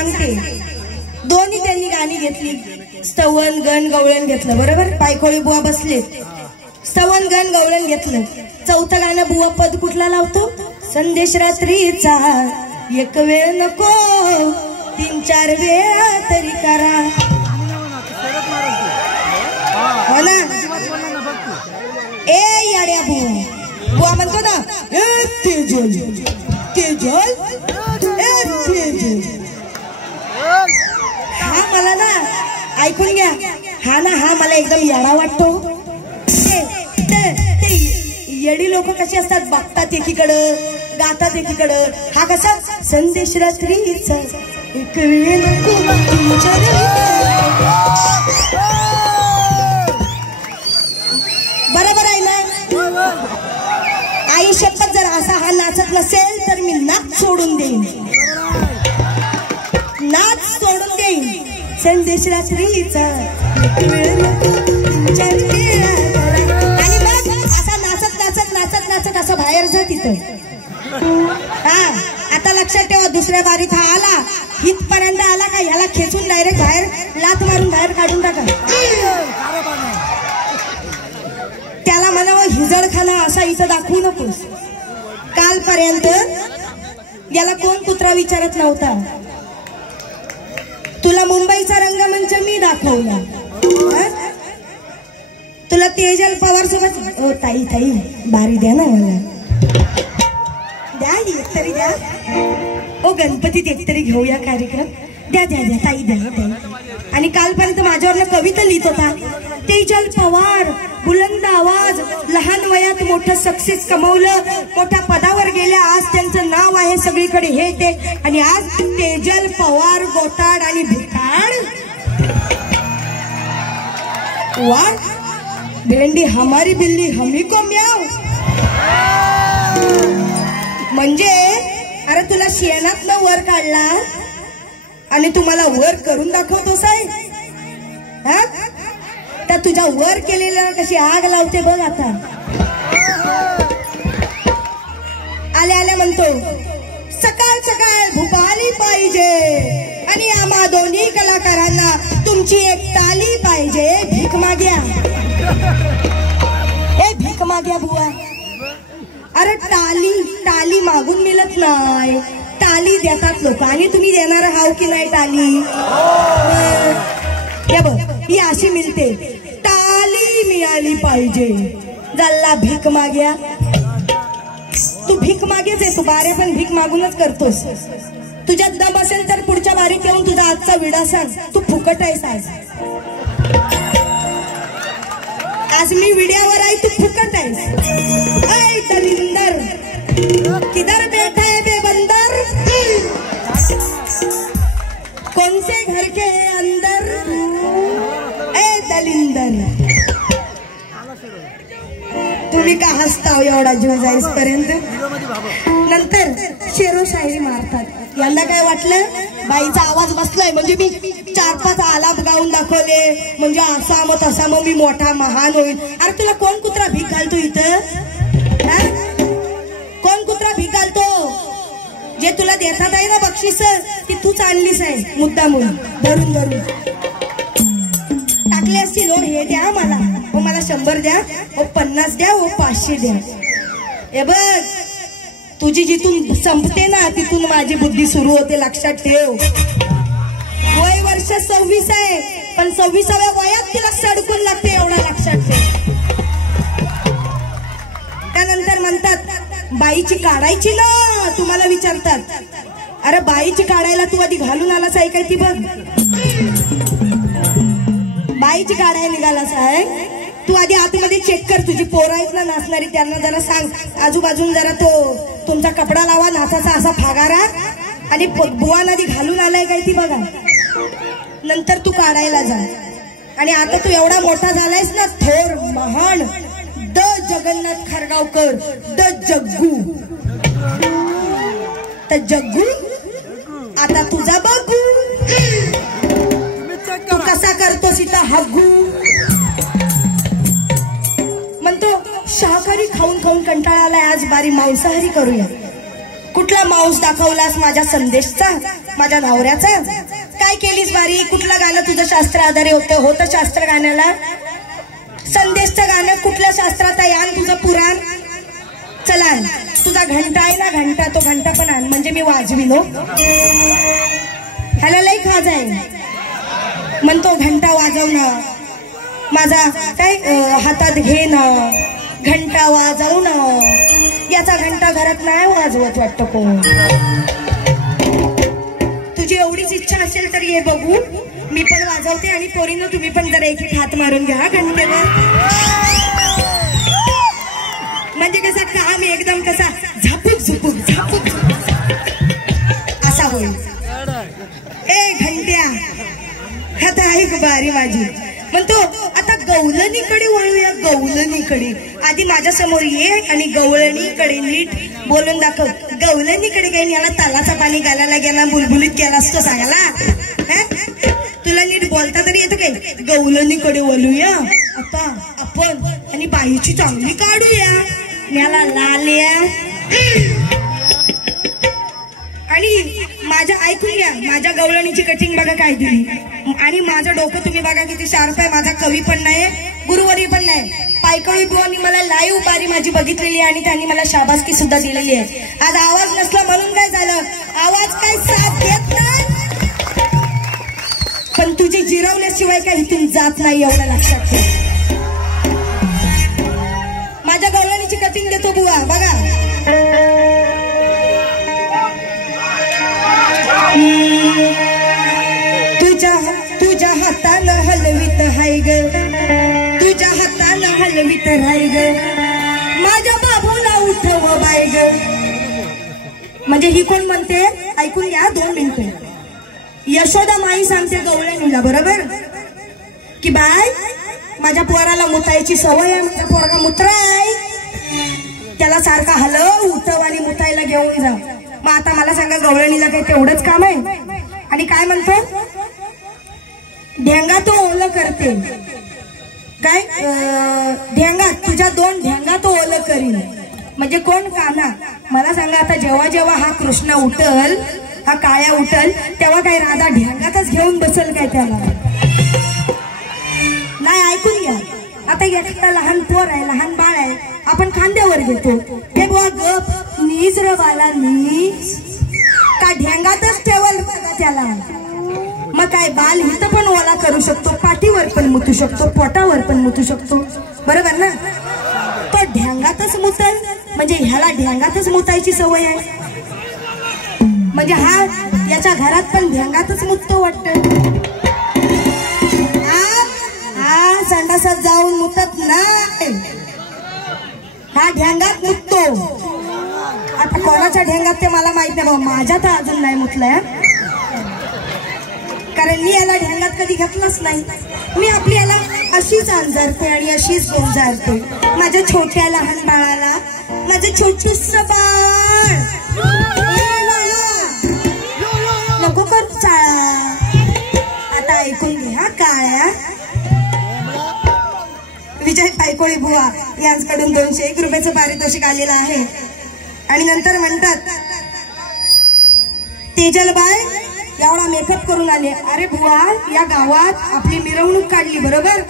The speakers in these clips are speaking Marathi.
सांगते, दोन्ही त्यांनी गाणी घेतली. स्तवन गण गवळण घेतलं, बरोबर. पायखोळी बुवा बसले, स्तवन गण गवळण घेतलं. चौथं गाणं बुवा पद कुठला लावतो? संदेश रात्रीचा एक वेळ नको, 3-4 वेळा तरी करा. हो ना? ए याड्या बुवा म्हणतो ना, तेजल तेजल तेजल. हा मला ना ऐकून घ्या, हा ना हा मला एकदम येडा वाटतो. ते येडी लोक कशी असतात, बघतात एकीकडं, गातात एकीकडं. हा कसा संदेश रात्रीचा एक वेळ नको, बरोबर आहे ना? आई शपथ, जर असा हा नाचत नसेल तर मी नाच सोडून देईन, नाच सोडून देईन. संदेश रात्रीचा एक वेळ नको, 3-4 वेळा. आणि मग असा नाचत नाचत नाचत नाचत असं बाहेर जा तिथं. हा आता लक्षात ठेवा, दुसऱ्या बारीत हा आला, इथपर्यंत आला का ह्याला खेचून डायरेक्ट बाहेर लात मारून बाहेर काढून टाका. त्याला म्हणावं हिजडखाना असा इथं दाखवू नकोस. कालपर्यंत याला कोण कुत्रा विचारत नव्हता. तुला मुंबईचा रंगमंच मी दाखवला. तुला तेजल पवार सोबत, ओ ताई ताई बारी द्या ना मला, द्या एकतरी द्या. ओ गणपतीत एकतरी घेऊया कार्यक्रम, द्या द्या द्या ताई द्या. आणि कालपर्यंत माझ्यावरनं कविता लिहित होता. तेजल पवार, बुलंद आवाज, लहान वयात मोठं सक्सेस कमवलं, मोठ्या पदावर गेल्या, आज त्यांचं नाव आहे सगळीकडे हे ते. आणि आज तेजल पवार गोटाड आणि भिकाड. वाह, भेंडी हमारी बिल्ली हमी को म्याव. म्हणजे अरे तुला शेणात न वर काढला आणि तुम्हाला वर करून दाखवतोस आहे. हा, तर तुझ्या वर केलेल्या कशी आग लावते बघ. आता आल्या आल्या म्हणतो, सकाळ सकाळ भूपाली पाहिजे आणि आम्हा दोन्ही कलाकारांना तुमची एक ताली पाहिजे. भीक माग्या, ए भीक माग्या बुवा. अरे टाली मागून मिळत नाही, टाली देतात लोक. आणि तुम्ही देणार हाव की नाही टाली? बघ ही अशी मिळते, टाली मिळाली पाहिजे. जल्ला भीक माग्या. तू भीक मागेच आहे, तू बारे पण भीक मागूनच करतोस. तुझ्यात दम असेल तर पुढच्या बारीत येऊन तुझा आजचा विडा सांग. तू फुकट आहेस आज मी विड्यावर आहे, तू फुकट आहेस. ऐ दलिंदर, किधर बैठा है बे बंदर, कौन से घर के अंदर. ए दलिंदर, तुम्ही का हसताव एवढा जीव जाईस पर्यंत. नंतर शेरो शायरी मारतात. यांना काय वाटलं, बाईचा आवाज बसलाय म्हणजे मी 4-5 आलाप गाऊन दाखवले, म्हणजे असा मग तसा मग मी मोठा महान होईल. अरे तुला कोण कुत्रा भीक घालतो इथं? कोण कुत्रा भीक घालतो? जे तुला देतात आहे ना बक्षीस, ती तूच आणलीस आहे मुद्दामून धरून धरून. टाकले असतील, हो हे द्या मला, हो मला 100 द्या, हो 50 द्या, हो 500 द्या. हे बघ, तुझी जिथून संपते ना तिथून माझी बुद्धी सुरू होते, लक्षात ठेव. वय वर्ष 26 आहे, पण 26व्या वयात तिला सडकून लागते, एवढा लक्षात ठेव. त्यानंतर म्हणतात बाईची काढायची ना, तुम्हाला विचारतात. अरे बाईची काढायला तू आधी घालून आलास आहे काय? ती बघ, बाईची काढायला निघालास आहे तू, आधी आतमध्ये चेक कर. तुझी पोरं आहेत ना नाचणारी, त्यांना जरा सांग आजूबाजून जरा तो तुमचा कपडा लावा नाचाचा असा फागारा, आणि बुवा नदी घालून आलाय काय ती बघा. नंतर तू काढायला जा. आणि आता तू एवढा मोठा झालायस ना, थोर महान द जगन्नाथ खारगावकर, द जग्गू. तर जग्गू आता तुझा बघू, तू कसा करतोस इथं हग्गू. म्हणतो शाकाहारी खाऊन खाऊन कंटाळा आलाय, आज बारी मांसाहारी करूया. कुठला माऊस दाखवलास माझ्या संदेशचा, माझ्या नवऱ्याचा? काय केलीस बारी? कुठलं गाणं तुझं शास्त्र आधारे होतं शास्त्र गाण्याला? संदेशचं गाणं कुठल्या शास्त्रात आहे? आण तुझं पुराण. चला तुझा घंटा आहे ना, घंटा, तो घंटा पण आण, म्हणजे मी वाजविलो. ह्याला लई खाज आहे म्हणतो घंटा वाजवणं. माझा काय हातात घे ना घंटा वाजवून. याचा घंटा घरात नाही वाजवत वाटतं कोण. तुझी एवढीच इच्छा असेल तर ये बघू, मी पण वाजवते. आणि पोरीनं तुम्ही पण जरा एक हात मारून घ्या घंटेवर. म्हणजे कसं काम एकदम कसा झापूक झुपूक झापूक असा होईल. ए घंट्या, आता ऐक बारी माझी. म्हणतो आता गवळणीकडे वळूया, गवळणीकडे. आधी माझ्या समोर ये आणि गवळणीकडे नीट बोलून दाखव. गवळणीकडे काही याला तालाचा पाणी घालायला गेला, बुलबुलीत गेला असतो सांगायला. तुला नीट बोलता तरी येतो काय? गवळणीकडे वळूया आता आपण आणि बाईची चांगली काढूया. याला लाल्या. आणि माझ्या ऐकून घ्या, माझ्या गवळणीची कटिंग बघा काय दिली. आणि माझं डोकं तुम्ही बघा किती शार्प आहे. माझा कवी पण नाही, गुरुवारी पण नाही. पायकळी बुवांनी मला लाईव्ह बारी माझी बघितलेली आहे आणि त्यांनी मला शाबासकी सुद्धा दिलेली आहे. आज आवाज नसला म्हणून काय झालं, आवाज काय साथ देत नाही, पण तुझी जिरवल्याशिवाय काही इथून जात नाही, एवढं लक्षात ठेव. माझ्या गवळणीची कटिंग देतो बुवा बघा. तुझ्या हातानं हलवीत हाय ग, तुझ्या हातानं हलवीत राय ग, माझ्या बाबूला उठव बाय ग. म्हणजे ही कोण म्हणते ऐकून घ्या 2 मिनिटं. यशोदा माई सांगते गवळणीला बरोबर की बाय माझ्या पोराला मुतायची सवय आहे, माझा पोरगा मुत्राय, त्याला सारखा हलव उठव आणि मुतायला घेऊन जा. मग आता मला सांगा गवळणीला काही तेवढंच काम आहे? आणि काय म्हणतो, ढेंगा तो ओलं करते काय, ढेंगा तुझ्या 2 ढेंगा तो ओलं करीन. म्हणजे कोण? कान्हा. मला सांगा आता जेव्हा जेव्हा हा कृष्ण उठल, हा काळ्या उठल, तेव्हा काय राधा ढेंगातच घेऊन बसल काय त्याला? नाही. ऐकून घ्या, आता एखादा लहान पोर आहे, लहान बाळ आहे, आपण खांद्यावर घेतो, हे बुवा गप नीज र बाला नीज, का ढेंगातच ठेवल बघा त्याला. मग काय बाल हित पण ओला करू शकतो, पाठीवर पण मुतू शकतो, पोटावर पण मुतू शकतो, बरोबर ना? तो ढेंगातच मुतल, म्हणजे ह्याला ढेंगातच मुतायची सवय आहे. म्हणजे हा याच्या घरात पण ढेंगातच मुततो वाटतं. हा संडासात जाऊन मुतत नाही, हा ढेंगात मुततो. आता कोणाच्या ढेंगात ते मला माहित नाही बाबा, माझ्या तर अजून नाही मुतलंय, कारण मी याला ढेंगात कधी घेतलंच नाही. मी आपली याला अशीच अंजारते आणि अशीच गोंजारते. माझ्या छोट्या लहान बाळाला, माझं छोटूस बाळ नको कर चाळा. आता ऐकून घे हा काळ्या. विजय पायकोळी बुवा यांच्याकडून 201 रुपयाचं पारितोषिक आलेलं आहे. आणि नंतर म्हणतात तेजलबाई एवढा मेकअप करून आले. अरे बुवा या गावात आपली मिरवणूक काढली बरोबर,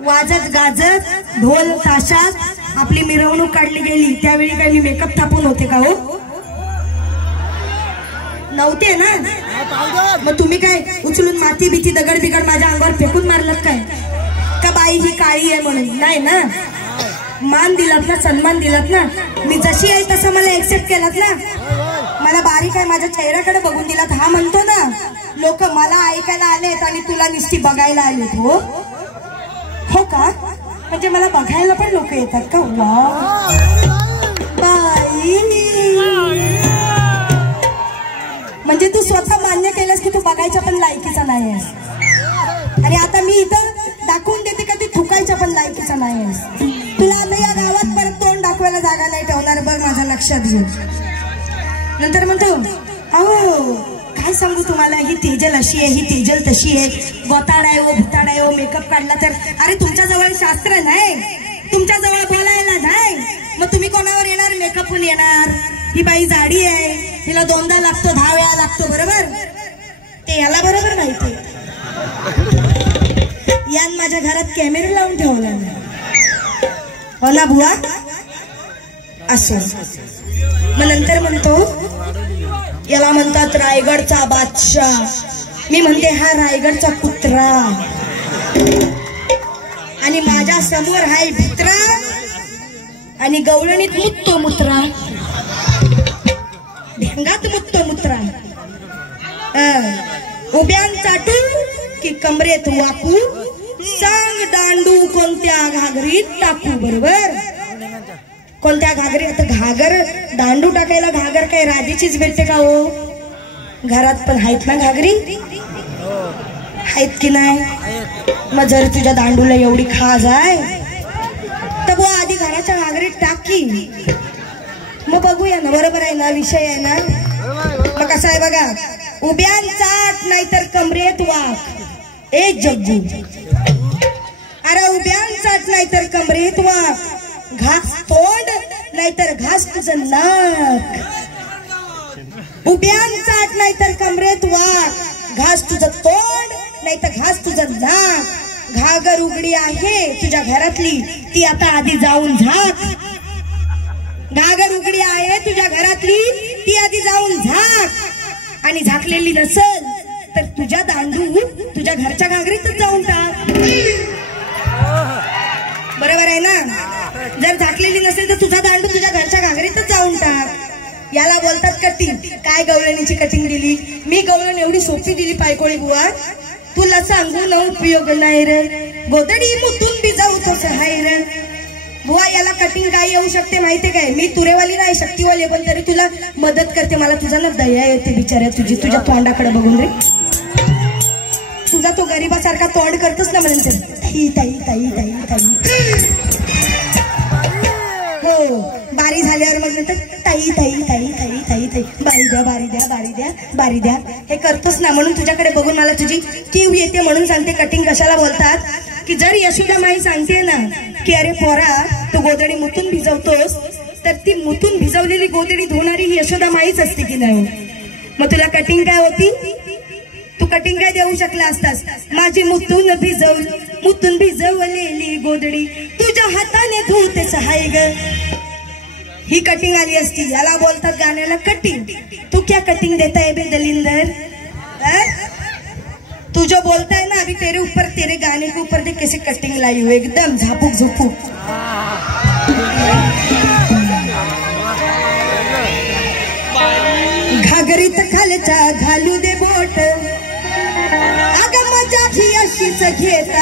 वाजत गाजत ढोल ताशात आपली मिरवणूक काढली गेली. त्यावेळी काही मी मेकअप थापून होते का? हो नव्हते ना. मग तुम्ही काय उचलून माती भीती दगड बिगड माझ्या अंगावर फेकून मारलात काय? का बाई ही काळी आहे म्हणून? नाही ना. मान दिलात ना, सन्मान दिलात ना. मी जशी आहे तसं मला एक्सेप्ट केलात ना. मला बारीक आहे माझ्या चेहऱ्याकडे बघून दिलात. हा म्हणतो ना लोक मला ऐकायला आलेत आणि तुला नुसती बघायला आलेत. हो हो का? म्हणजे मला बघायला पण लोक येतात का? वा बाई, म्हणजे तू स्वतः मान्य केलंस की तू बघायच्या पण लायकीचा नाही आहेस. आणि आता मी इथं दाखवून देते का ती थुकायच्या पण लायकीचा नाही आहेस. तुला आता या गावात परत तोंड दाखवायला जागा नाही ठेवणार बघ, माझ्या लक्षात घे. नंतर म्हणतो अहो काय सांगू तुम्हाला, ही तेजल अशी आहे, ही तेजल तशी आहे, गोताड आहे, भुताड आहे, मेकअप काढला तर. अरे तुमच्या जवळ शास्त्र नाही, तुमच्या जवळ बोलायला नाही, मग तुम्ही कोणावर येणार? मेकअपहून येणार. ही बाई जाडी आहे, हिला 2दा लागतो, 10 वेळा लागतो, बरोबर? ते याला बरोबर माहिती. यान माझ्या घरात कॅमेरा लावून ठेवला हो ना बुवा. असं मग नंतर म्हणतो याला म्हणतात रायगडचा बादशाह. मी म्हणते हा रायगडचा कुत्रा आणि माझ्या समोर हाय भित्रा आणि गवळणीत मुत्तो मुत्रा, ढेंगात मुत्तो मुत्रा. उभ्यान चाटू की कमरेत वाकू, सांग दांडू कोणत्या घागरीत टाकू, बरोबर? कोणत्या घागरीत? आता घागर दांडू टाकायला घागर काय राधीचीच भेटते का हो? घरात पण आहेत ना घागरी, आहेत की नाही? मग जर तुझ्या दांडूला एवढी खाज आहे तर बुवा आधी घराच्या घागरीत टाकी, मग बघूया ना, बरोबर आहे ना? विषय आहे ना? मग कसं आहे बघा, उभ्यान चाट नाहीतर कमरेत वाक. ए जग्गू, अरे उभ्यान चाट नाहीतर कमरेत वाक, घास तोंड नाहीतर घास तुझं नाक. उभ्यान चाट नाहीतर कमरेत वाक, घास तुझं तोंड नाहीतर घास तुझं नाक. घागर उघडी आहे तुझ्या घरातली, ती आता आधी जाऊन झाक. घागर उघडी आहे तुझ्या घरातली, ती आधी जाऊन झाक. आणि झाकलेली नसल तर तुझ्या दांडू तुझ्या घरच्या घागरीतच जाऊन टाक, बरोबर आहे ना? जर झाकलेली नसेल तर तुझा दांडू तुझ्या घरच्या घागरीतच जाऊन टाक. याला बोलतात कटिंग. काय गवळणीची कटिंग दिली मी? गवळण एवढी सोपी दिली पायकोळी बुवा, तुला सांगू न उपयोग नाही रे, गोदडी मुतून बी जाऊ तसं हाय रे बुवा. याला कटिंग काय येऊ शकते माहितीये काय? मी तुरेवाली नाही, शक्तीवाली, पण तरी तुला मदत करते. मला तुझा ना दया येते बिचाऱ्या तुझी, तुझ्या तोंडाकडे बघून रे. तुझा तो गरीबासारखा तोंड करतोस ना म्हणते ताई ताई ताई ताई ताई. हो, बारी झाल्यावर मग नंतर ताई ताई ताई ताई ताई ताई, बारी द्या बारी द्या बारी द्या बारी द्या, हे करतोस ना. म्हणून तुझ्याकडे बघून मला तुझी कीव येते. म्हणून सांगते कटिंग कशाला बोलतात की जर यशोदामाई सांगते ना की अरे पोरा तू गोदडी मुतून भिजवतोस, तर ती मुतून भिजवलेली गोदडी धुणारी ही यशोदामाईच असते की नाही? मग तुला कटिंग काय होती? तू कटिंग काय देऊ शकला असतास? माझी मुतून भिजवलेली गोदडी तुझ्या हाताने धुते सहाय ग, ही कटिंग आली असती. याला बोलतात गाण्याला कटिंग. तू क्या कटिंग देता है बे दलिंदर? तू जो बोलता है ना अभी तेरे ऊपर, तेरे गाने के ऊपर देख कैसे कटिंग लाई हुई, एकदम झापूक झुपूक. घागरीत खालच्या घालू दे बोट, अगं मजा ही अशीच घेतात,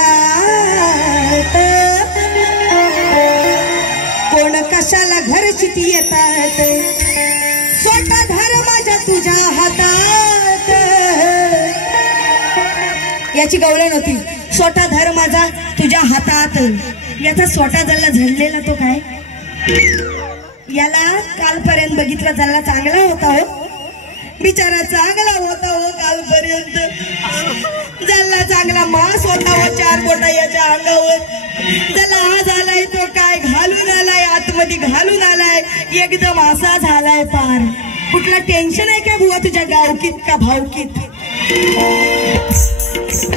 कोण कशाला घर शिटी येतात, स्वतः धर माझ्या तुझ्या हातात. याची गवळण होती, स्वतः धर माझा तुझ्या हातात. याचा स्वतः जल्ला झडलेला तो काय? याला कालपर्यंत बघितला जल्ला चांगला होता हो, बिचारा चांगला होता हो कालपर्यंत. जल्ला चांगला मांस होता हो, 4 बोटा याच्या अंगावर. जल्ला आज आलाय तो काय घालून आलाय, आतमध्ये घालून आलाय, एकदम असा झालाय पार. कुठला टेन्शन आहे का बुवा तुझ्या गावकीत का भावकीत?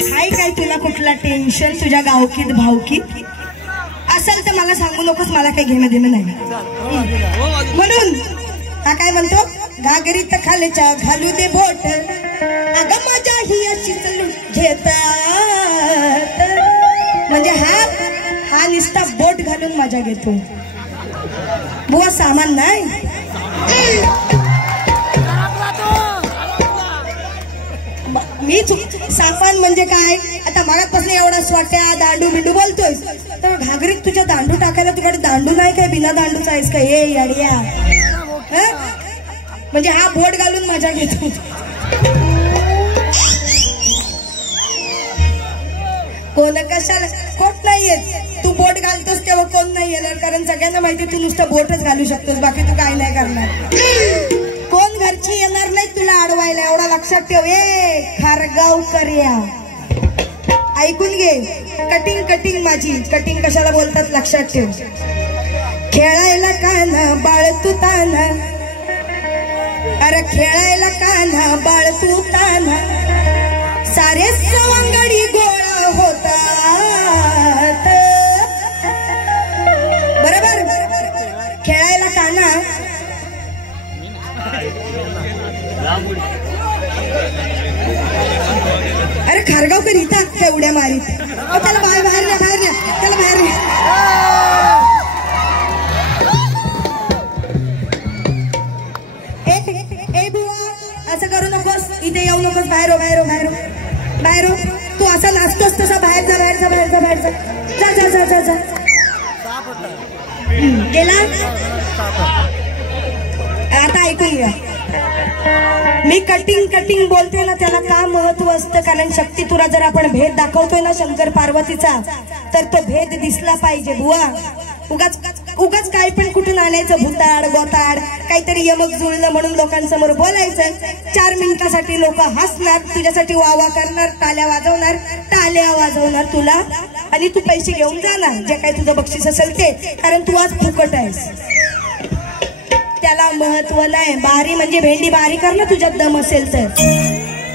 हाय काय तुला कुठला टेन्शन तुझ्या गावकीत भावकीत? असेल तर मला सांगू नकोस, मला काही घेणं देणं नाही. म्हणून हा काय म्हणतो, घागरीत खालच्या घालू दे बोट, अगं मजा ही अशी घेतात. म्हणजे हा नुसता बोट घालून मजा घेतो बुवा, सामान नाही. मी सामान म्हणजे काय? आता मगापासून एवढा स्वाट्या दांडू बिंडू बोलतोय, तर घागरीत तुझ्या दांडू टाकायला तुझ्याकडे दांडू नाही काय? बिना दांडूचा आहेस का? ये याडिया. म्हणजे हा बोट घालून मजा घेतो. कोण कशाला कोट नाही येत, तू बोट घालतोस तेव्हा कोण नाही येणार, कारण सगळ्यांना माहिती तू नुसतं बोटच घालू शकतोस, बाकी तू काय नाही करणार. कोण घरची येणार नाही तुला अडवायला, एवढा लक्षात ठेव. ए खारगावकर या, ऐकून घे. कटिंग कटिंग माझी, कटिंग कशाला बोलतात लक्षात ठेव. खेळायला कान्हा बाळ तू तान्हा, अरे खेळायला कान्हा बाळ तू तान्हा, सारे सवंगडी गोळा होतात. बरोबर, खेळायला कान्हा. अरे खारगावकर इथं त्या उड्या मारीत. त्याला बाहेर बाहेर न्या, बाहेर न्या, त्याला बाहेर न्या. ए बुवा असं करू नकोस, इथे येऊ नकोस. बाहेर हो, बाहेर हो, बाहेर हो, बाहेर हो. तू असा नाचतोस तसा बाहेर जा, बाहेर जा, बाहेर जा, बाहेर जा, जा जा जा जा जा. गेला. आता ऐकून घ्या, मी कटिंग कटिंग बोलते ना, त्याला का महत्व असतं? कारण शक्ती तुला जर आपण भेद दाखवतोय ना शंकर पार्वतीचा, तर तो भेद दिसला पाहिजे बुवा. उगाच उगाच काय पण कुठून आणायचं, भुताड गोताड काहीतरी यमक जुळलं म्हणून लोकांसमोर बोलायचं. 4 मिनिटासाठी लोक हसणार, तुझ्यासाठी वावा करणार, टाळ्या वाजवणार तुला, आणि तू पैसे घेऊन जाणार जे काही तुझं बक्षीस असेल ते, कारण तू आज फुकट आहेस. त्याला महत्व नाही. बारी म्हणजे भेंडी बारी कर ना, तुझ्यात दम असेल तर.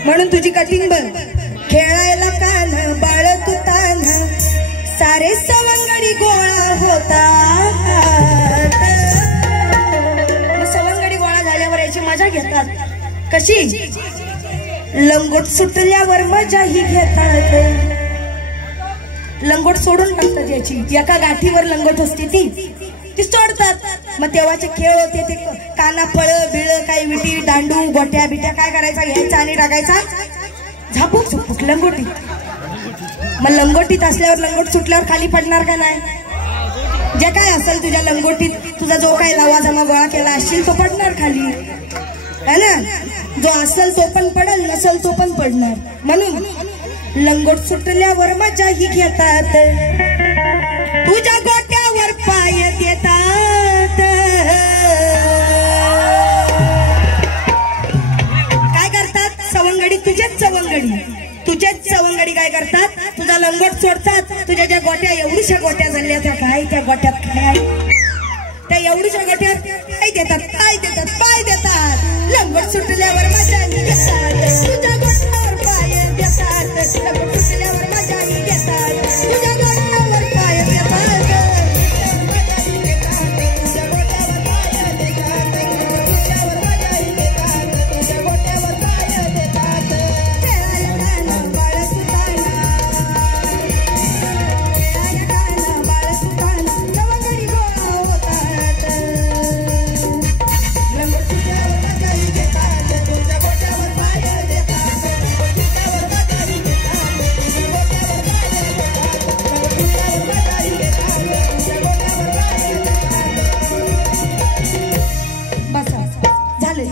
म्हणून तुझी कटिंग बघ. खेळायला कान्हा बाळ तू तान्हा, सारे सवंगडी गोळा होतात. सवंगडी गोळा झाल्यावर याची मजा घेतात. कशी? लंगोट सुटल्यावर मजाही घेतात. लंगोट सोडून टाकतात याची. एका गाठीवर लंगोट असते ती सोडतात. मग तेव्हाचे खेळ होते ते काना फळ बिळ, काही विटी दांडू गोट्या बिट्या काय करायचा, घ्यायचा आणि टाकायचा झापूक झुपूक लंगोटी. मग लंगोटीत असल्यावर लंगोट सुटल्यावर खाली पडणार का नाही? जे काय असेल तुझ्या लंगोटीत, तुझा जो काही लवाजमा गोळा केला असेल तो पडणार खाली, है ना? जो असेल तो पण पडेल, नसेल तो पण पडणार. म्हणून लंगोट सुटल्यावर मजाही घेतात, तुझ्या गोट्यावर पाय देतात. काय करतात? सवंगडी तुझेच सवंगडी काय करतात? तुझा लंगोट सोडतात. तुझ्या ज्या गोट्या एवढीशा गोट्या झाल्या त्या काय, त्या गोट्यात काय, त्या एवढीशा गोट्यात काय देतात, पाय देतात. लंगोट सुटल्यावर मजाही घेतात, तुझ्या गोट्यावर पाय देतात. लंगोट सुटल्यावर मजाही घेतात, तुझ्या गोट्यावर पाय देतात.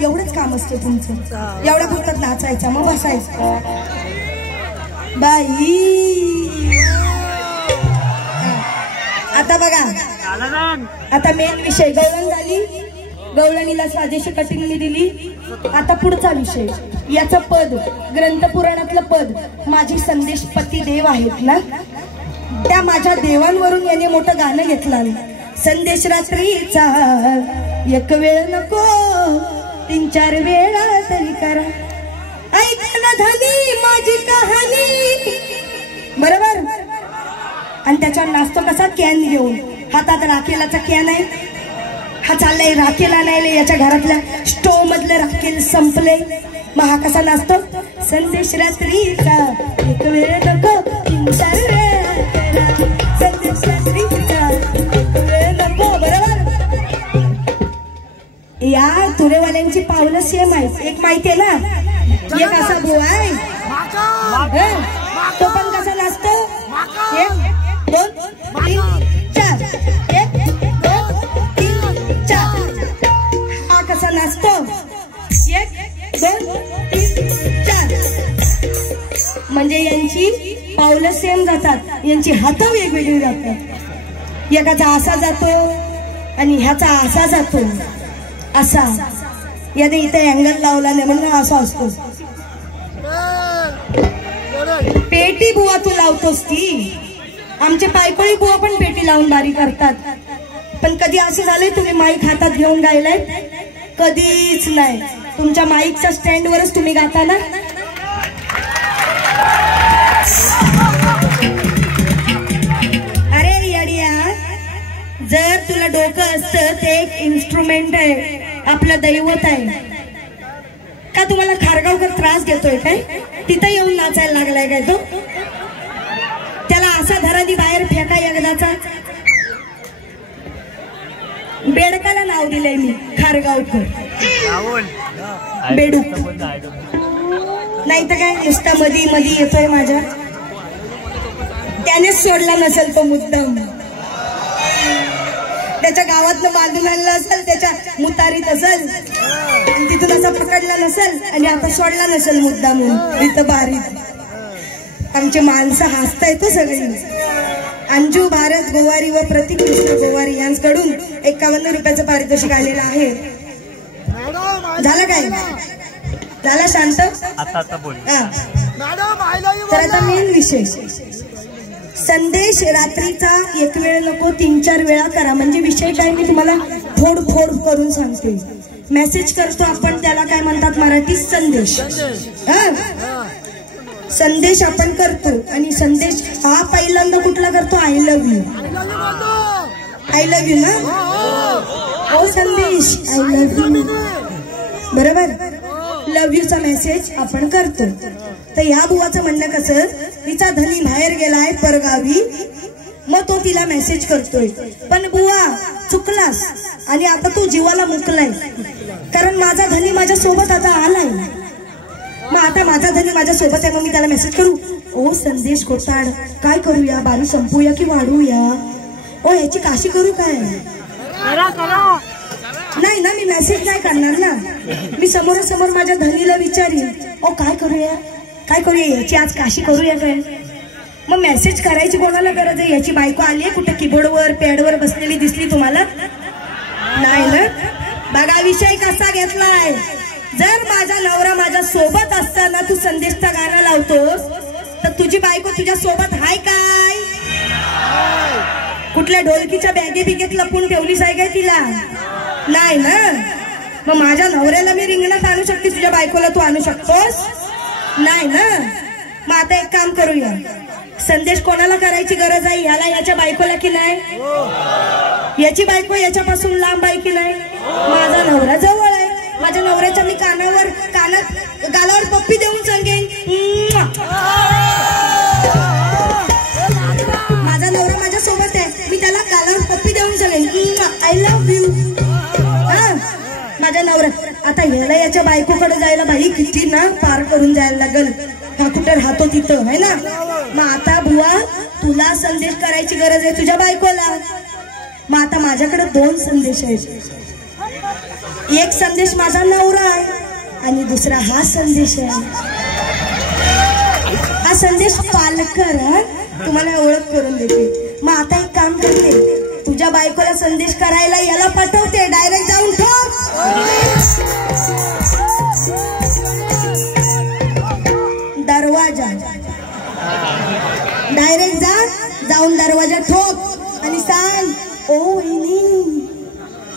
एवढंच काम असतं तुमचं. एवढ्या फक्त नाचायचं, मग बसायचं. बाई आता बघा, आता मेन विषय गवळण झाली. गवळणीला साजेशी कटिंग मी दिली. आता पुढचा विषय, याचं पद, ग्रंथपुराणातलं पद. माझी संदेश पती देव आहेत ना, त्या माझ्या देवांवरून याने मोठं गाणं घेतलं. संदेश रात्रीचा एक वेळ नको, 3-4 वेळा तरी करा, ऐकायला धनी माझी कहाणी. बरोबर. आणि त्याच्यावर नाचतो कसा? कॅन घेऊन. हातात राखेलाचा कॅन आहे. हा चाललाय राखेला नाही, याच्या घरातल्या स्टोव मधलं राखेल संपले. मग हा कसा नाचतो? संदेश रात्रीचा एक वेळ नको, 3-4 वेळा करा, संदेश रात्रीचा एक वेळ नको. बरोबर. या तुरेवाल्यांची पावलं सेम आहेत. एक माहितीये ना, एक असा बुवा आहे, तो पण कसा नाचतो? 1 2 3 4, 1 2 3 4. हा कसा नाचतो? 1 2 3 4. म्हणजे यांची पावलं सेम जातात, यांची हात वेगवेगळी जातात. एकाचा असा जातो आणि ह्याचा असा जातो, असा. याने इथे अँगल लावला नाही म्हणून असा असतो. पेटी बुवा तू लावतोस ती. आमचे पायकोळी बुवा पण पेटी लावून बारी करतात, पण पण कधी असं झालंय तुम्ही माईक हातात घेऊन गायलाय? कधीच नाही. तुमच्या माईकच्या स्टँडवरच तुम्ही गाता ना. अरे येड्या, जर तुला डोकं असतं ते एक इन्स्ट्रुमेंट आहे, आपलं दैवत आहे का? तुम्हाला खारगावकर त्रास देतोय काय? तिथं येऊन नाचायला लागलाय काय तो? त्याला असा धरादी बाहेर फेका एकदाचा. बेडकाला नाव दिलंय मी, खारगावकर बेडूक. नाही तर काय नुसता मधी मधी येतोय माझ्या. त्यानेच सोडला नसेल तो मुद्दाम. त्याच्या गावातनं बांधून आणलं असेल, त्याच्या मुतारीत असेल, तिथून असा पकडला नसेल आणि आता सोडला नसेल मुद्दाम इथं बारीक. आमची माणसं हसताय तो सगळी. अंजू भारत गोवारी व प्रतीक कृष्ण गोवारी यांच्याकडून 51 रुपयाचं पारितोषिक आलेलं आहे. झालं काय? झाला शांत? आता बोल. तर आता मेन विषय, संदेश रात्रीचा एक वेळ नको 3-4 वेळा करा. म्हणजे विषय काय मी तुम्हाला फोड फोड करून सांगते. मेसेज करतो आपण, त्याला काय म्हणतात मराठीत? संदेश. संदेश आपण करतो आणि संदेश हा पहिल्यांदा कुठला करतो? I love you. I love you ना? हो संदेश, आय लव्ह यू. बरोबर, लव्ह यूचा मेसेज आपण करतो. तर ह्या बुवाचं म्हणणं कसं, तिचा धनी बाहेर गेलाय परगावी, मग तो तिला मेसेज करतोय. पण बुवा चुकलास आणि आता तू जीवाला मुकलाय, कारण माझा धनी माझ्या सोबत आता आलाय. मग आता माझा धनी माझ्या सोबत आहे, मग मी त्याला मेसेज करू? ओ संदेश कोसाड, काय करूया? बारी संपूया की वाढूया? ओ याची काशी करू काय? नाही ना, मी मेसेज नाही करणार ना. मी समोरासमोर माझ्या धनीला विचारीन, ओ काय करूया, काय करूया, याची आज काशी करूया काय? मग मेसेज करायची कोणाला गरज आहे? याची बायको आली आहे कुठे कीबोर्डवर पॅडवर बसलेली दिसली तुम्हाला? नाही ना. बघा विषय कसा घेतलाय. जर माझा नवरा माझ्या सोबत असताना तू संदेशचं गाणं लावतोस, तर तुझी बायको तुझ्या सोबत हाय काय? कुठल्या ढोलकीच्या बॅगे बिगेत लपून ठेवलीस आहे काय तिला? नाही ना. मग माझ्या नवऱ्याला मी रिंगणात आणू शकते, तुझ्या बायकोला तू आणू शकतोस? नाही ना. मग आता एक काम करूया, संदेश कोणाला करायची गरज आहे? याला याच्या बायकोला की नाही? याची बायको याच्यापासून लांब आहे की नाही? माझा नवरा जवळ आहे. माझ्या नवऱ्याच्या मी गालावर पप्पी देऊन सांगेन, माझा नवरा माझ्या सोबत आहे, मी त्याला गालावर पप्पी देऊन सांगेन आय लव्ह यू. माझ्या नवरा आता ह्याला याच्या बायकोकडे जायला बाई किती ना पार करून जायला लागल. हा कुठे राहतो तिथं आहे ना. मग आता बुवा तुला संदेश करायची गरज आहे तुझ्या बायकोला. मग आता माझ्याकडे 2 संदेश आहेत. एक संदेश माझा नवरा आहे आणि दुसरा हा संदेश आहे. हा संदेश पालकर तुम्हाला ओळख करून देते. मग आता एक काम करते, तुझ्या बायकोला संदेश करायला याला पाठवते, डायरेक्ट जाऊन ठोक. दरवाजा डायरेक्ट जाऊन दरवाजा ठोक आणि सांग, ओ वहिनी,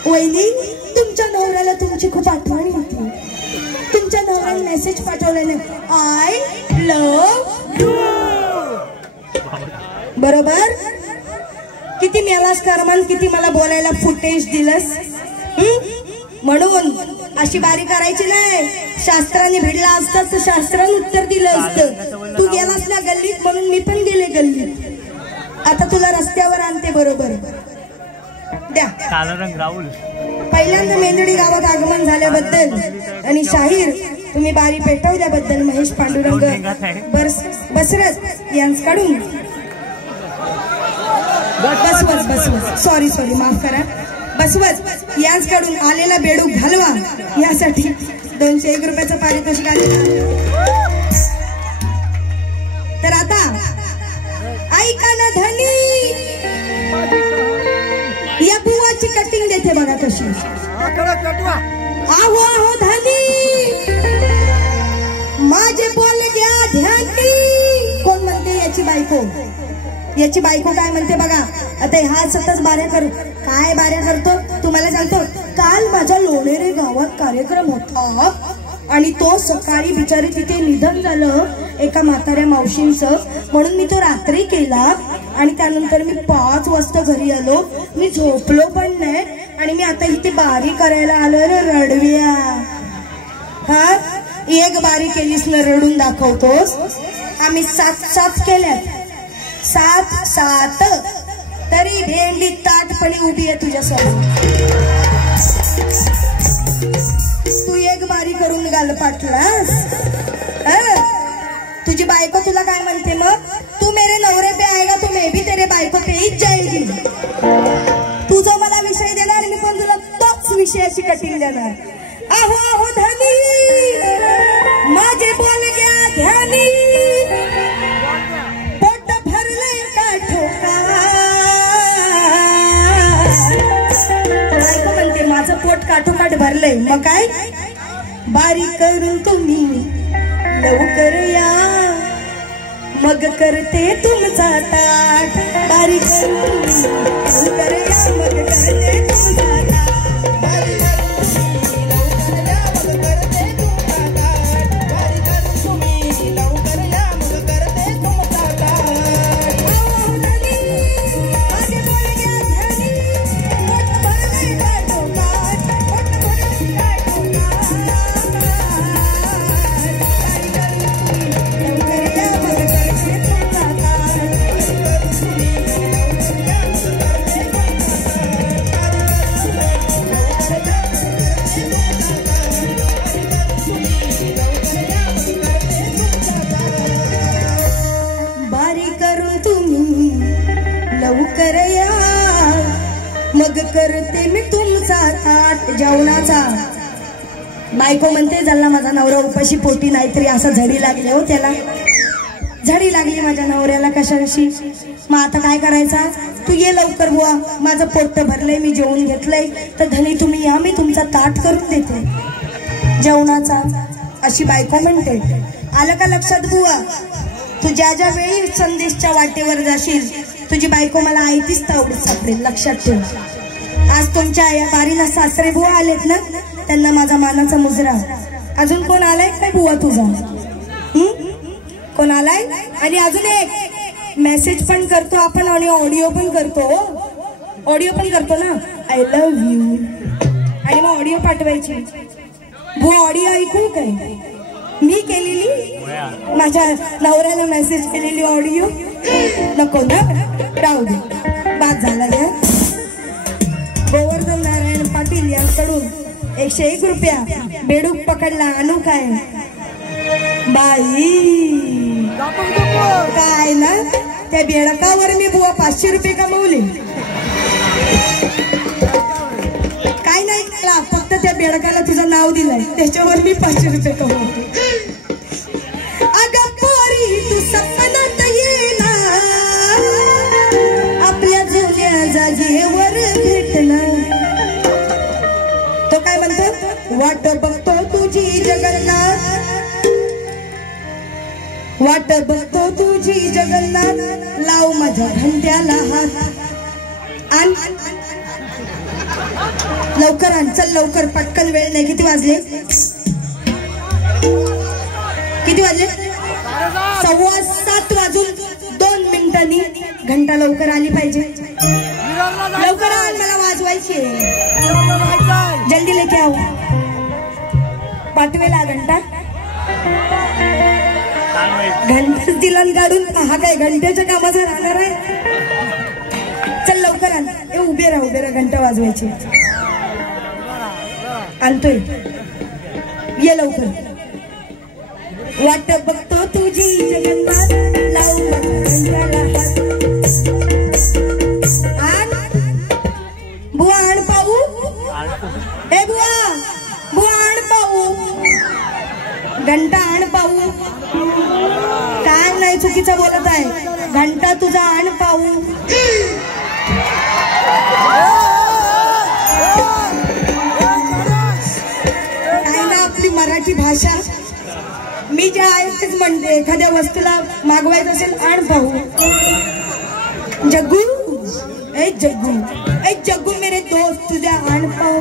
वहिनी तुमच्या नवऱ्याला तुमची खूप आठवण होती. तुमच्या नवऱ्याने मेसेज पाठवलेले आय लव्ह यू. बरोबर. किती मेलास करमान, किती मला बोलायला फुटेज दिलंस. म्हणून अशी बारी करायची नाही. शास्त्राने भिडला असतं तर शास्त्राने उत्तर दिलं असतं. तू गेलास ना गल्लीत म्हणून मी पण गेले गल्लीत. आता तुला रस्त्यावर आणते. बरोबर द्या. राहुल पहिल्यांदा मेंदडी गावात आगमन झाल्याबद्दल आणि शाहीर तुम्ही बारी पेटवल्याबद्दल महेश पांडुरंग बसरत यांच्याकडून बसवत सॉरी माफ करा, बसवत यांच्याकडून आलेला बेडूक घालवा यासाठी 201 रुपयाचं पारितोषिक आलेलं. तर आता ऐका ना धनी, या बुवाची कटिंग देते बघा कशी. आहो आहो धनी माझे बोल घ्या ध्यानी. कोण म्हणते? याची बायको. याची बायको काय म्हणते बघा आता. हा सतत बाऱ्या करू काय बाऱ्या करतो तुम्हाला सांगतो. काल माझ्या लोणेरे गावात कार्यक्रम होता आणि तो सकाळी बिचारी तिथे निधन झालं एका म्हाताऱ्या मावशींचं, म्हणून मी तो रात्री केला आणि त्यानंतर मी 5 वाजता घरी आलो. मी झोपलो पण नाही आणि मी आता इथे बारी करायला आलो रे रडव्या. हा एक बारी केलीस ना रडून दाखवतोस. आम्ही 7 केल्यात 7 तरी भेंडी ताटपणी उभी आहे तुझ्यासमोर. तू एक बारी करून गालपाटलास. तुझी बायको तुला काय म्हणते मग. तू मेरे नवरे पे आएगा तो मैं भी तेरे बायको पे ही जाएगी. तू जो मला विषय देणार मी पण तुला तोच विषयाची कटिंग देणार. आहो आहो धनी माझे बोल गया ध्यानी पोट भरले का ठोका. बायको म्हणते माझं पोट काठोकाठ भरलंय मग काय. बारी करून तुम्ही लवकर या मग करते तुमचा ताट. बारी करून लवकर या मग करते तुमचा ताट. बारी करून लवकर या मग करते तुमचा ताट. बारी करून तुम्ही लवकर या मग करते तुमचा ताट. माझे बोल गया ध्यानी पोट भरले का ठोकाट. पोट भरले का ठोकाट. लवकर या मग करते मी तुमचा ताट जेवणाचा. बायको म्हणते झाला माझा नवरा उपाशी पोटी नाहीतरी असा झडी लागली हो त्याला. झडी लागली माझ्या नवऱ्याला कशाशी. मग आता काय करायचा. तू ये लवकर बुवा माझं पोट भरलंय मी जेवून घेतलंय तर धनी तुम्ही या मी तुमचा ताट करून देते जेवणाचा. अशी बायको म्हणते. आलं का लक्षात बुवा. तू ज्या ज्या वेळी संदेशच्या वाटेवर जाशील तुझी बायको मला आयतीच तावडीत सापडेल लक्षात ठेव. आज तुमच्या या बारीला सासरे बुवा आलेत ना त्यांना माझा मानाचा मुजरा. अजून कोण आलाय काय बुवा तुझा. कोण आलाय. आणि अजून एक मेसेज पण करतो आपण आणि ऑडिओ पण करतो. ऑडिओ पण करतो ना आय लव्ह यू आणि मग ऑडिओ पाठवायची. बुवा ऑडिओ ऐकू काय मी केलेली माझ्या नवऱ्याला मेसेज केलेली ऑडिओ नको ना राहू दे. बाद झाला ना. गोवर्धन नारायण पाटील यांकडून 101 रुपया. बेडूक पकडला आणू काय बाई काय ना त्या बेडकावर मी बुवा 500 रुपये कमवले. काय नाही केला फक्त त्या बेडकाला तुझं नाव दिलंय त्याच्यावर मी 500 रुपये कमवले. अगं पोरी तू सपनात ये ना आपल्या जुन्या जागेवर भेटणार. तो काय म्हणतो. वाट बघतो तुझी जगन्नाथ वाट बघतो तुझी जगन्नाथ लाव माझ्या घंट्याला हात आण लवकर आण चल लवकर पटकन वेळ नाही. किती वाजले. किती वाजले. 7:15 वाजून 2 मिनिटांनी घंटा लवकर आली पाहिजे. लवकर आण मला वाजवायची. जल्दी लेके आओ. पाठवेला घंटा घंटाच दिला काढून. हा काय घंट्याच्या कामाचा राहणार आहे. चल लवकर आण. ए उभे राहा घंटा वाजवायची. आणतोय ये लवकर. वाट बघतो तुझी जगन्नाथ लाव घंट्याला हात आण. बुवा आण पाहू. ए बुवा आण पाहू. घंटा आण पाहू. काय नाही चुकीचं बोलत आहे. घंटा तुझा आण पाहू. काय ना आपली मराठी भाषा मी जे आहे तेच म्हणते. एखाद्या वस्तूला मागवायचं असेल आण पाहू. जग्गू ए जग्गू मेरे दोस्त तुझ्या आण पाहू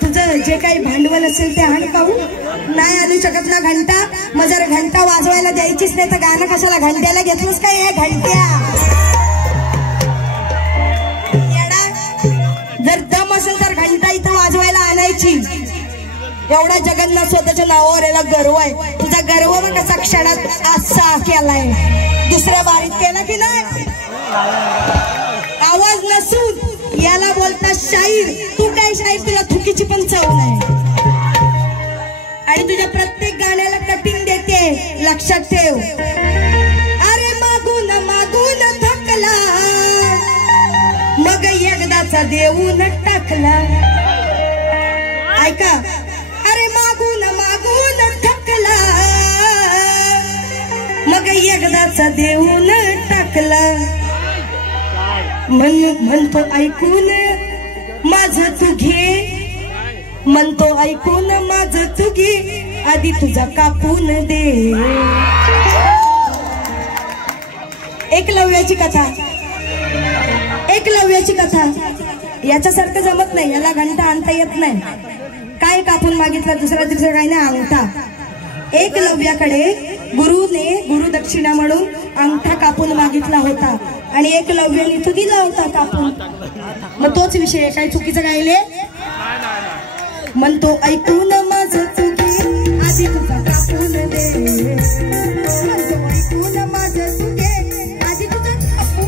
तुझं जे काही भांडवल असेल ते आण पाहू नाही आणू शकत ना घंटा मग जर घंटा वाजवायला द्यायचीच नाही तर गाणं कशाला घंट्याला घेतलंस काय हे घंट्या जर दम असेल तर घंटा इथं वाजवायला आणायची एवढा जगन्नाथ स्वतःच्या नावावर याला गर्व आहे तुझा गर्व ना कसा क्षणात असा केलाय दुसऱ्या बारीत केला की नाही आवाज नसून याला बोलता शाहीर तू काय शाहीर तुला थुकीची पण चव नाही आणि तुझ्या प्रत्येक गाण्याला कटिंग देते लक्षात ठेव अरे मागून मागून थकला मग एकदाचा देऊन टाकला ऐका अरे मागून मागून थकला मग एकदाचा देऊन टाकला म्हणतो ऐकून माझं तू घे म्हणतो ऐकून माझं तू घे आधी तुझा कापून दे एकलव्याची कथा याच्यासारखं जमत नाही याला घंटा आणता येत नाही काय कापून मागितलं दुसऱ्या दिवशी काय नाही अंगठा एकलव्याकडे गुरु दक्षिणा म्हणून अंगठा कापून मागितला होता आणि एकलव्याने तो दिला होता कापून मग तोच विषय काय चुकीचं गायले म्हणतो ऐकून माझं तू घे आधी तुझा कापून दे म्हणतो ऐकून माझं तू घे आधी तुझा कापून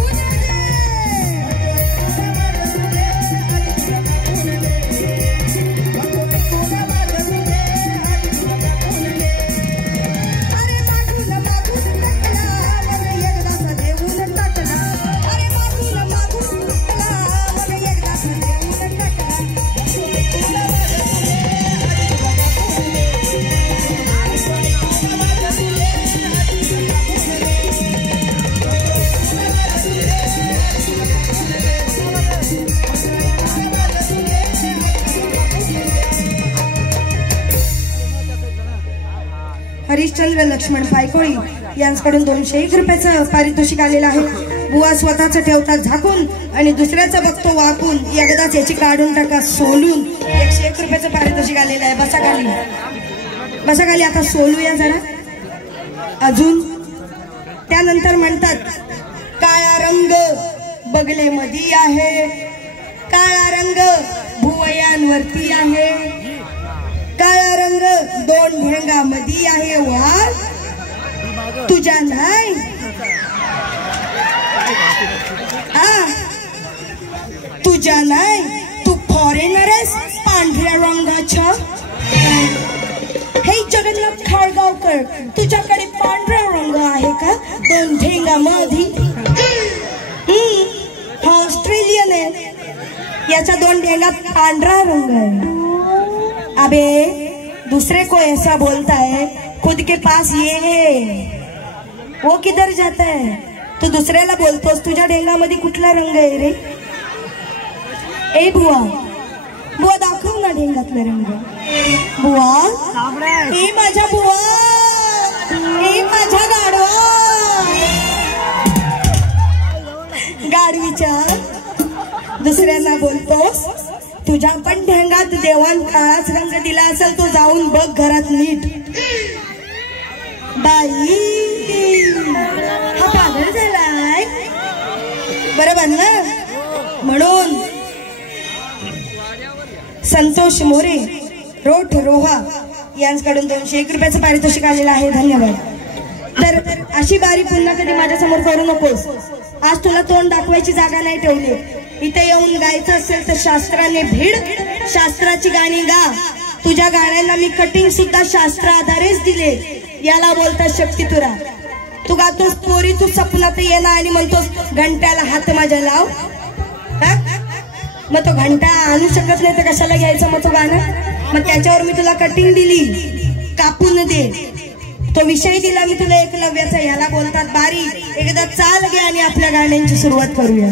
हरिश्चंद्र लक्ष्मण पायकोळी यांच्याकडून 201 रुपयाचं पारितोषिक आलेलं आहे बुवा स्वतःच ठेवतात झाकून आणि दुसऱ्याचं बघतो वाकून एकदाच याची काढून टाका सोलून 101 रुपयाचं पारितोषिक आलेलं आहे बसा खाली आता सोलूया जरा अजून त्यानंतर म्हणतात काळा रंग बगले मधी आहे काळा रंग भुवयांवरती आहे काळा रंग 2 ढेंगा मधी आहे वाळ तुझ्या नाही तुझ्या नाही तू फॉरेनर आहेस पांढऱ्या रंगाच्या हे जगन्नाथ खाळगावकर तुझ्याकडे पांढरा रंग आहे का 2 ढेंगा मधी ऑस्ट्रेलियन आहे याचा 2 ढेंगात पांढरा रंग आहे अबे दूसरे को ऐसा बोलता है खुद के पास ये है वो किधर जाता है तू दुसऱ्याला बोलतोस तुझ्या ढेंगामध्ये कुठला रंग आहे रे ए बुवा दाखव ना ढेंगातला रंग बुवा ए माझ्या बुवा ए माझ्या गाडवीच्या दुसऱ्यांना बोलतोस तुझ्या पण ढेंगात देवान काळाच रंग दिला असेल तो जाऊन बघ घरात नीट बाई हा पागल झालाय बरोबर ना म्हणून संतोष मोरे रोठ रोहा यांच्याकडून 201 रुपयाचं पारितोषिक आलेलं आहे धन्यवाद तर अशी बारी पुन्हा कधी माझ्या समोर करू नकोस आज तुला तोंड दाखवायची जागा नाही ठेवली इथे येऊन गायचं असेल तर शास्त्राने भीड शास्त्राची गाणी गा तुझ्या गाण्यांना मी कटिंग सुद्धा शास्त्र आधारेच दिले याला बोलतात शक्ती तुरा तू गातोस पोरी तू सपनात येणार आणि म्हणतोस घंट्याला हात माझ्या लाव मग तो घंटा आणू शकत नाही तर कशाला घ्यायचं मग तो गाणं मग त्याच्यावर मी तुला कटिंग दिली कापून दे तो विषय दिला मी तुला एकलव्याचा याला बोलतात बारी एकदा चाल घे आणि आपल्या गाण्यांची सुरुवात करूया